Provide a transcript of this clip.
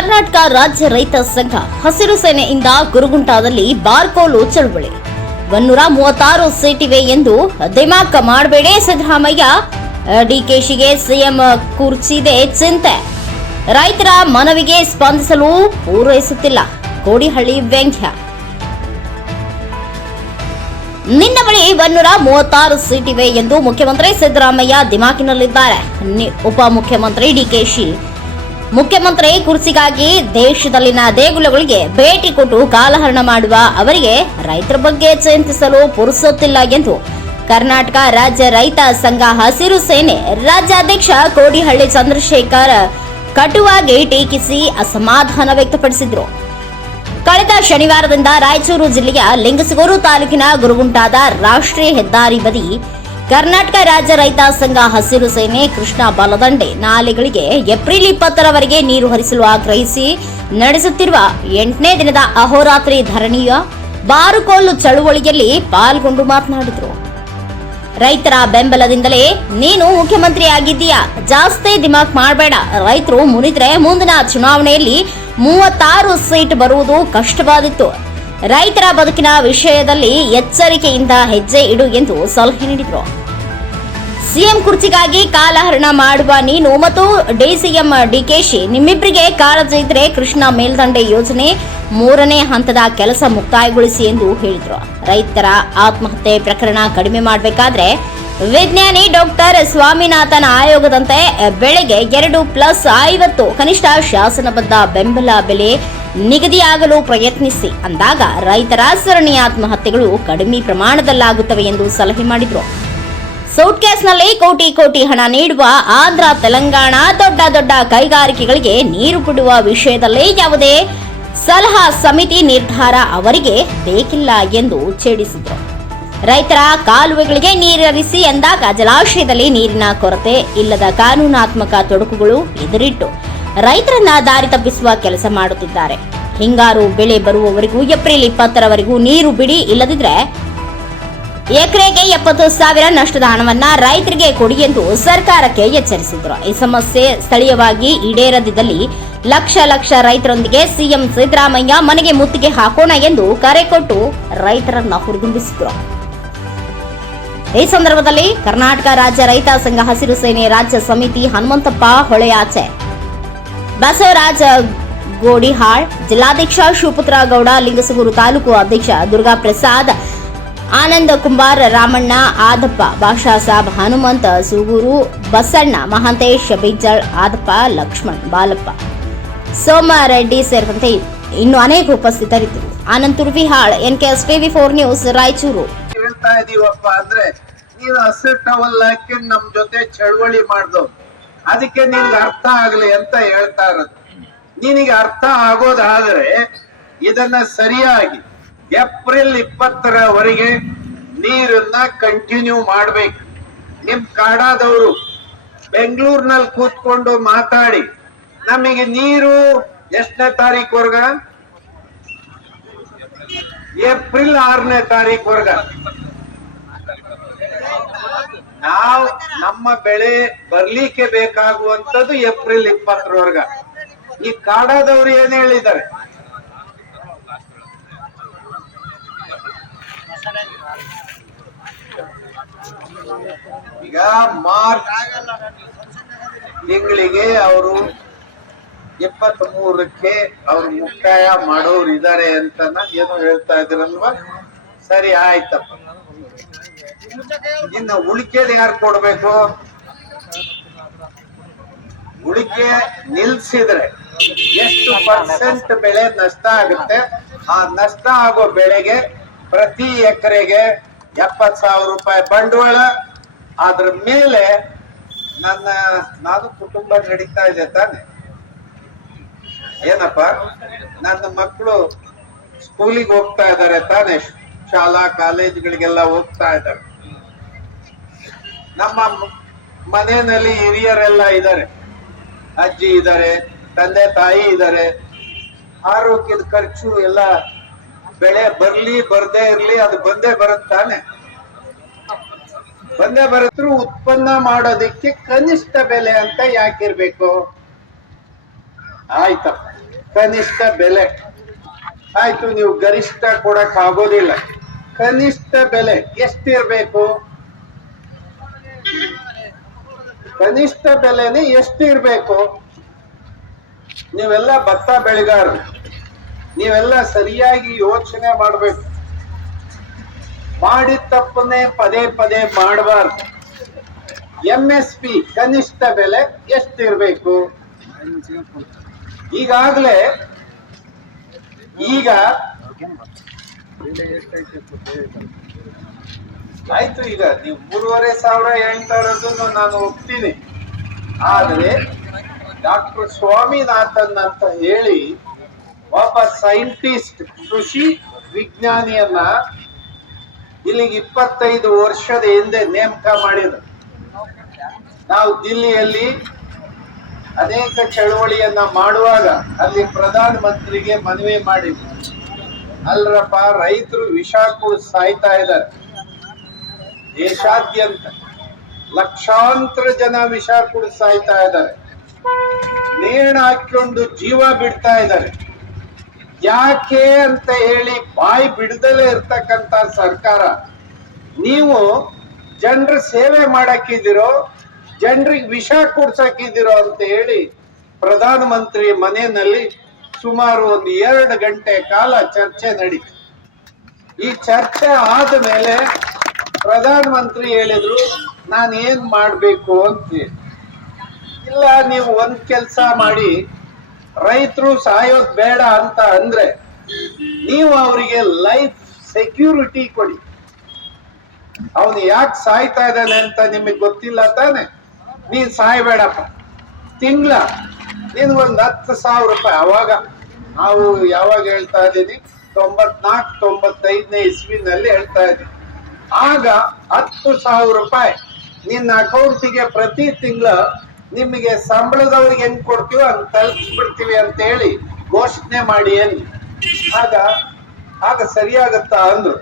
ಕರ್ನಾಟಕ ರಾಜ್ಯ ರೈತ ಸಂಘ ಹಸಿರು ಸೇನೆಯಿಂದ ಗುರುಗುಂಟಾದಲ್ಲಿ ಬಾರ್ಕೋಲು ಚಳುವಳಿ. ಒನ್ನೂರ ಮೂವತ್ತಾರು ಸೀಟಿವೆ ಎಂದು ದಿಮಾಕ ಮಾಡಬೇಡಿ ಸಿದ್ದರಾಮಯ್ಯ. ಡಿಕೆಶಿಗೆ ಸಿಎಂ ಕುರ್ಚಿದೆ ಚಿಂತೆ. ರೈತರ ಮನವಿಗೆ ಸ್ಪಂದಿಸಲು ಪೂರೈಸುತ್ತಿಲ್ಲ ಕೋಡಿಹಳ್ಳಿ ವ್ಯಂಗ್ಯ. ನಿನ್ನ ಬಳಿ ಒನ್ನೂರ ಮೂವತ್ತಾರು ಸೀಟಿವೆ ಎಂದು ಮುಖ್ಯಮಂತ್ರಿ ಸಿದ್ದರಾಮಯ್ಯ ದಿಮಾಕಿನಲ್ಲಿದ್ದಾರೆ. ಉಪಮುಖ್ಯಮಂತ್ರಿ ಡಿಕೆಶಿ ಮುಖ್ಯಮಂತ್ರಿ ಕುರ್ಸಿಗಾಗಿ ದೇಶದಲ್ಲಿನ ದೇಗುಲಗಳಿಗೆ ಭೇಟಿ ಕೊಟ್ಟು ಕಾಲಹರಣ ಮಾಡುವ ಅವರಿಗೆ ರೈತರ ಬಗ್ಗೆ ಚಿಂತಿಸಲು ಪುರುಸೊತ್ತಿಲ್ಲ ಎಂದು ಕರ್ನಾಟಕ ರಾಜ್ಯ ರೈತ ಸಂಘ ಹಸಿರು ಸೇನೆ ರಾಜ್ಯಾಧ್ಯಕ್ಷ ಕೋಡಿಹಳ್ಳಿ ಚಂದ್ರಶೇಖರ್ ಕಟುವಾಗಿ ಟೀಕಿಸಿ ಅಸಮಾಧಾನ ವ್ಯಕ್ತಪಡಿಸಿದರು. ಕಳೆದ ಶನಿವಾರದಿಂದ ರಾಯಚೂರು ಜಿಲ್ಲೆಯ ಲಿಂಗಸಗೂರು ತಾಲೂಕಿನ ಗುರುಗುಂಟಾದ ರಾಷ್ಟ್ರೀಯ ಹೆದ್ದಾರಿ ಬದಿ ಕರ್ನಾಟಕ ರಾಜ್ಯ ರೈತ ಸಂಘ ಹಸಿರು ಸೇನೆ ಕೃಷ್ಣ ಬಲದಂಡೆ ನಾಲೆಗಳಿಗೆ ಏಪ್ರಿಲ್ ಇಪ್ಪತ್ತರವರೆಗೆ ನೀರು ಹರಿಸಲು ಆಗ್ರಹಿಸಿ ನಡೆಸುತ್ತಿರುವ ಎಂಟನೇ ದಿನದ ಅಹೋರಾತ್ರಿ ಧರಣಿಯ ಬಾರುಕೋಲು ಚಳುವಳಿಯಲ್ಲಿ ಪಾಲ್ಗೊಂಡು ಮಾತನಾಡಿದರು. ರೈತರ ಬೆಂಬಲದಿಂದಲೇ ನೀನು ಮುಖ್ಯಮಂತ್ರಿ ಆಗಿದ್ದೀಯಾ ಜಾಸ್ತಿ ದಿಮಾಕ್ ಮಾಡಬೇಡ. ರೈತರು ಮುನಿದ್ರೆ ಮುಂದಿನ ಚುನಾವಣೆಯಲ್ಲಿ ಮೂವತ್ತಾರು ಸೀಟ್ ಬರುವುದು ಕಷ್ಟವಾದಿತ್ತು ರೈತರ ಬದುಕಿನ ವಿಷಯದಲ್ಲಿ ಎಚ್ಚರಿಕೆಯಿಂದ ಹೆಜ್ಜೆ ಇಡು ಎಂದು ಸಲಹೆ ನೀಡಿದರು. ಸಿಎಂ ಕುರ್ಚಿಗಾಗಿ ಕಾಲಹರಣ ಮಾಡುವ ನೀನು ಮತ್ತು ಡಿ ಡಿಸಿಎಂ ಡಿಕೆಶಿ ನಿಮ್ಮಿಬ್ಬರಿಗೆ ಕಾಳಜಿ ಇದ್ರೆ ಕೃಷ್ಣ ಮೇಲ್ದಂಡೆ ಯೋಜನೆ ಮೂರನೇ ಹಂತದ ಕೆಲಸ ಮುಕ್ತಾಯಗೊಳಿಸಿ ಎಂದು ಹೇಳಿದರು. ರೈತರ ಆತ್ಮಹತ್ಯೆ ಪ್ರಕರಣ ಕಡಿಮೆ ಮಾಡಬೇಕಾದ್ರೆ ವಿಜ್ಞಾನಿ ಡಾಕ್ಟರ್ ಸ್ವಾಮಿನಾಥನ್ ಆಯೋಗದಂತೆ ಬೆಳೆಗೆ ಎರಡು ಪ್ಲಸ್ ಐವತ್ತು ಕನಿಷ್ಠ ಶಾಸನಬದ್ಧ ಬೆಂಬಲ ಬೆಲೆ ನಿಗದಿಯಾಗಲು ಪ್ರಯತ್ನಿಸಿ. ಅಂದಾಗ ರೈತರ ಸರಣಿ ಆತ್ಮಹತ್ಯೆಗಳು ಕಡಿಮೆ ಪ್ರಮಾಣದಲ್ಲಾಗುತ್ತವೆ ಎಂದು ಸಲಹೆ ಮಾಡಿದರು. ಸೂಟ್ಕೇಸ್ನಲ್ಲಿ ಕೋಟಿ ಕೋಟಿ ಹಣ ನೀಡುವ ಆಂಧ್ರ, ತೆಲಂಗಾಣ ದೊಡ್ಡ ದೊಡ್ಡ ಕೈಗಾರಿಕೆಗಳಿಗೆ ನೀರು ಬಿಡುವ ವಿಷಯದಲ್ಲಿ ಯಾವುದೇ ಸಲಹಾ ಸಮಿತಿ ನಿರ್ಧಾರ ಅವರಿಗೆ ಬೇಕಿಲ್ಲ ಎಂದು ಛೇಡಿಸಿದರು. ರೈತರ ಕಾಲುವೆಗಳಿಗೆ ನೀರರಿಸಿ ಎಂದಾಗ ಜಲಾಶಯದಲ್ಲಿ ನೀರಿನ ಕೊರತೆ ಇಲ್ಲದ ಕಾನೂನಾತ್ಮಕ ತೊಡಕುಗಳು ಎದುರಿಟ್ಟು ರೈತರನ್ನ ದಾರಿ ತಪ್ಪಿಸುವ ಕೆಲಸ ಮಾಡುತ್ತಿದ್ದಾರೆ. ಹಿಂಗಾರು ಬೆಳೆ ಬರುವವರೆಗೂ ಏಪ್ರಿಲ್ ಇಪ್ಪತ್ತರವರೆಗೂ ನೀರು ಬಿಡಿ ಇಲ್ಲದಿದ್ರೆ ಎಕರೆಗೆ ಎಪ್ಪತ್ತು ಸಾವಿರ ನಷ್ಟದ ಹಣವನ್ನ ರೈತರಿಗೆ ಕೊಡಿ ಎಂದು ಸರ್ಕಾರಕ್ಕೆ ಎಚ್ಚರಿಸಿದ್ರು. ಈ ಸಮಸ್ಯೆ ಸ್ಥಳೀಯವಾಗಿ ಈಡೇರದಿದ್ದಲ್ಲಿ ಲಕ್ಷ ಲಕ್ಷ ರೈತರೊಂದಿಗೆ ಸಿಎಂ ಸಿದ್ದರಾಮಯ್ಯ ಮನೆಗೆ ಮುತ್ತಿಗೆ ಹಾಕೋಣ ಎಂದು ಕರೆ ಕೊಟ್ಟು ರೈತರನ್ನ ಹುರಿದುಂಬಿಸಿದ್ರು. ಈ ಸಂದರ್ಭದಲ್ಲಿ ಕರ್ನಾಟಕ ರಾಜ್ಯ ರೈತ ಸಂಘ ಹಸಿರು ಸೇನೆ ರಾಜ್ಯ ಸಮಿತಿ ಹನುಮಂತಪ್ಪ ಹೊಳೆಯಾಚೆ. ಬಸವರಾಜ ಗೋಡಿಹಾಳ್, ಜಿಲ್ಲಾಧ್ಯಕ್ಷ ಶಿವಪುತ್ರ ಗೌಡ, ಲಿಂಗಸಗೂರು ತಾಲೂಕು ಅಧ್ಯಕ್ಷ ದುರ್ಗಾ ಪ್ರಸಾದ್ ಆನಂದ ಕುಂಬಾರ ರಾಮಣ್ಣ, ಆದಪ್ಪ ಬಾಷಾ ಸಾಬ್ ಹನುಮಂತ ಸೂಗೂರು, ಬಸಣ್ಣ, ಮಹಾಂತೇಶ್ ಬಿಜ್ಜಳ್ ಆದಪ್ಪ, ಲಕ್ಷ್ಮಣ್, ಬಾಲಪ್ಪ. ಸೋಮರೆಡ್ಡಿ ಸೇರಿದಂತೆ ಇನ್ನು ಅನೇಕ ಉಪಸ್ಥಿತರಿದ್ದರು. Anand Turvihal S TV four news, Raichur. ಹೇಳ್ತಾ ಇದೀವಪ್ಪ ಅಂದ್ರೆ ನೀನು ಹಸಿರು ಟವಲ್ ಹಾಕಿ ನಮ್ ಜೊತೆ ಚಳವಳಿ ಮಾಡ್ದು. ಅದಕ್ಕೆ ನಿನ್ಗೆ ಅರ್ಥ ಆಗ್ಲಿ ಅಂತ ಹೇಳ್ತಾ ಇರೋದು. ನಿನಗೆ ಅರ್ಥ ಆಗೋದಾದ್ರೆ ಇದನ್ನ ಸರಿಯಾಗಿ ಏಪ್ರಿಲ್ ಇಪ್ಪತ್ತರವರೆಗೆ ನೀರನ್ನ ಕಂಟಿನ್ಯೂ ಮಾಡ್ಬೇಕು. ನಿಮ್ ಕಾಡಾದವರು ಬೆಂಗಳೂರಿನಲ್ಲಿ ಕೂತ್ಕೊಂಡು ಮಾತಾಡಿ. ನಮಗೆ ನೀರು ಎಷ್ಟನೇ ತಾರೀಕುವರೆಗ ಏಪ್ರಿಲ್ ಆರನೇ ತಾರೀಕುವರೆಗ ನಾವು ನಮ್ಮ ಬೆಳೆ ಬರ್ಲಿಕ್ಕೆ ಬೇಕಾಗುವಂತದ್ದು ಏಪ್ರಿಲ್ ಇಪ್ಪತ್ತರವರ್ಗ. ಈ ಕಾಡಾದವ್ರು ಏನ್ ಹೇಳಿದ್ದಾರೆ? ಈಗ ಮಾರ್ಚ್ ತಿಂಗಳಿಗೆ ಅವರು ಇಪ್ಪತ್ತ್ ಮೂರಕ್ಕೆ ಅವ್ರು ಮುಕ್ತಾಯ ಮಾಡೋರು ಇದಾರೆ ಅಂತ ಏನೋ ಹೇಳ್ತಾ ಇದ್ರಲ್ವಾ ಸರಿ, ಆಯ್ತಪ್ಪ. ಇನ್ನು ಉಳಿಕೆದು ಯಾರು ಕೊಡ್ಬೇಕು? ಉಳಿಕೆ ನಿಲ್ಸಿದ್ರೆ ಎಷ್ಟು ಪರ್ಸೆಂಟ್ ಬೆಳೆ ನಷ್ಟ ಆಗುತ್ತೆ? ಆ ನಷ್ಟ ಆಗೋ ಬೆಳೆಗೆ ಪ್ರತಿ ಎಕರೆಗೆ ಎಪ್ಪತ್ ಸಾವಿರ ರೂಪಾಯಿ ಬಂಡವಾಳ, ಅದ್ರ ಮೇಲೆ ನನ್ನ, ನಾನು ಕುಟುಂಬ ನಡೀತಾ ಇದೆ ತಾನೆ. ಏನಪ್ಪ? ನನ್ನ ಮಕ್ಕಳು ಸ್ಕೂಲಿಗೆ ಹೋಗ್ತಾ ಇದ್ದಾರೆ ತಾನೆ, ಶಾಲಾ ಕಾಲೇಜ್ಗಳಿಗೆಲ್ಲ ಹೋಗ್ತಾ ಇದ್ದಾರೆ. ನಮ್ಮ ಮನೆಯಲ್ಲಿ ಹಿರಿಯರೆಲ್ಲ ಇದ್ದಾರೆ. ಅಜ್ಜಿ ಇದ್ದಾರೆ, ತಂದೆ ತಾಯಿ ಇದ್ದಾರೆ, ಆರೋಗ್ಯದ ಖರ್ಚು ಎಲ್ಲ ಬೆಳೆ ಬರ್ಲಿ, ಬರ್ದೇ ಇರ್ಲಿ, ಅದು ಬಂದೇ ಬರುತ್ತಾನೆ ಬಂದೇ ಬರತ್ರು ಉತ್ಪನ್ನ ಮಾಡೋದಕ್ಕೆ ಕನಿಷ್ಠ ಬೆಲೆ ಅಂತ ಯಾಕಿರ್ಬೇಕು? ಆಯ್ತ, ಕನಿಷ್ಠ ಬೆಲೆ. ಆಯ್ತು, ನೀವು ಗರಿಷ್ಠ ಕೊಡಕ್ ಆಗೋದಿಲ್ಲ. ಕನಿಷ್ಠ ಬೆಲೆ ಎಷ್ಟಿರ್ಬೇಕು? ಕನಿಷ್ಠ ಬೆಲೆನೇ ಎಷ್ಟಿರ್ಬೇಕು? ನೀವೆಲ್ಲ ಭತ್ತ ಬೆಳೆಗಾರರು. ನೀವೆಲ್ಲ ಸರಿಯಾಗಿ ಯೋಚನೆ ಮಾಡಬೇಕು. ಮಾಡಿದ ತಪ್ಪನ್ನೇ ಪದೇ ಪದೇ ಮಾಡಬಾರ್ದು. ಎಂ ಎಸ್ ಪಿ ಕನಿಷ್ಠ ಬೆಲೆ ಎಷ್ಟಿರ್ಬೇಕು? ಈಗಾಗಲೇ ಈಗ ಆಯ್ತು ಈಗ ನೀವು ಮೂರುವರೆ ಸಾವಿರ ಹೇಳ್ತಾ ನಾನು ಒಪ್ತೀನಿ. ಆದರೆ ಡಾಕ್ಟರ್ ಸ್ವಾಮಿನಾಥನ್ ಅಂತ ಹೇಳಿ ಒಬ್ಬ ಸೈಂಟಿಸ್ಟ್, ಕೃಷಿ ವಿಜ್ಞಾನಿಯನ್ನ ಇಲ್ಲಿಗೆ ಇಪ್ಪತ್ತೈದು ವರ್ಷದ ಹಿಂದೆ ನೇಮಕ ಮಾಡಿದ್ರು. ನಾವು ದಿಲ್ಲಿಯಲ್ಲಿ ಅನೇಕ ಚಳವಳಿಯನ್ನ ಮಾಡುವಾಗ ಅಲ್ಲಿ ಪ್ರಧಾನ ಮಂತ್ರಿಗೆ ಮನವಿ ಮಾಡಿದ್ರು ಅಲ್ರಪ್ಪ ರೈತರು ವಿಷ ಸಾಯ್ತಾ ಇದ್ದಾರೆ. ದೇಶಾದ್ಯಂತ ಲಕ್ಷಾಂತರ ಜನ ವಿಷ ಕುಡಿದು ಸಾಯ್ತಾ ಇದ್ದಾರೆ. ನೇಣ ಹಾಕೊಂಡು ಜೀವ ಬಿಡ್ತಾ ಇದ್ದಾರೆ. ಯಾಕೆ ಅಂತ ಹೇಳಿ ಬಾಯಿ ಬಿಡದಲೇ ಇರ್ತಕ್ಕಂತ ಸರ್ಕಾರ, ನೀವು ಜನರ ಸೇವೆ ಮಾಡಕ್ಕಿದ್ದೀರೋ, ಜನರಿಗೆ ವಿಷ ಕೊಡ್ಸಕ್ಕಿದ್ದೀರೋ ಅಂತ ಹೇಳಿ ಪ್ರಧಾನ ಮಂತ್ರಿ ಮನೆಯಲ್ಲಿ ಸುಮಾರು ಒಂದು ಎರಡು ಗಂಟೆ ಕಾಲ ಚರ್ಚೆ ನಡೀತು. ಈ ಚರ್ಚೆ ಆದ ಮೇಲೆ ಪ್ರಧಾನ ಮಂತ್ರಿ ಹೇಳಿದ್ರು ನಾನು ಏನ್ ಮಾಡ್ಬೇಕು ಅಂತ ಇಲ್ಲ, ನೀವು ಒಂದ್ ಕೆಲ್ಸ ಮಾಡಿ ರೈತರು ಸಾಯೋದ್ ಬೇಡ ಅಂತ ಅಂದ್ರೆ ನೀವು ಅವರಿಗೆ ಲೈಫ್ ಸೆಕ್ಯೂರಿಟಿ ಕೊಡಿ. ಅವನು ಯಾಕೆ ಸಾಯ್ತಾ ಇದ್ದಾನೆ ಅಂತ ನಿಮಗೆ ಗೊತ್ತಿಲ್ಲ ತಾನೆ? ನೀನ್ ಸಾಯ್ಬೇಡಪ್ಪ. ತಿಂಗ್ಳ ನಿನ್ಗೊಂದ್ ಹತ್ತು ಸಾವಿರ ರೂಪಾಯಿ. ಅವಾಗ ನಾವು ಯಾವಾಗ ಹೇಳ್ತಾ ಇದ್ದೀನಿ ತೊಂಬತ್ನಾಲ್ಕು ತೊಂಬತ್ತೈದನೇ ಇಸ್ವಿನಲ್ಲಿ ಹೇಳ್ತಾ ಇದ್ದೀನಿ ಆಗ ಹತ್ತು ಸಾವಿರ ರೂಪಾಯಿ ನಿನ್ನ ಅಕೌಂಟಿಗೆ ಪ್ರತಿ ತಿಂಗಳ ನಿಮಗೆ ಸಂಬಳದವ್ರಿಗೆ ಹೆಂಗ್ ಕೊಡ್ತೀವೋ ಹಂಗ್ ತಲುಪಿಸ್ಬಿಡ್ತೀವಿ ಅಂತ ಹೇಳಿ ಘೋಷಣೆ ಮಾಡಿ ಏನ್? ಆಗ ಆಗ ಸರಿಯಾಗತ್ತಾ ಅಂದ್ರು.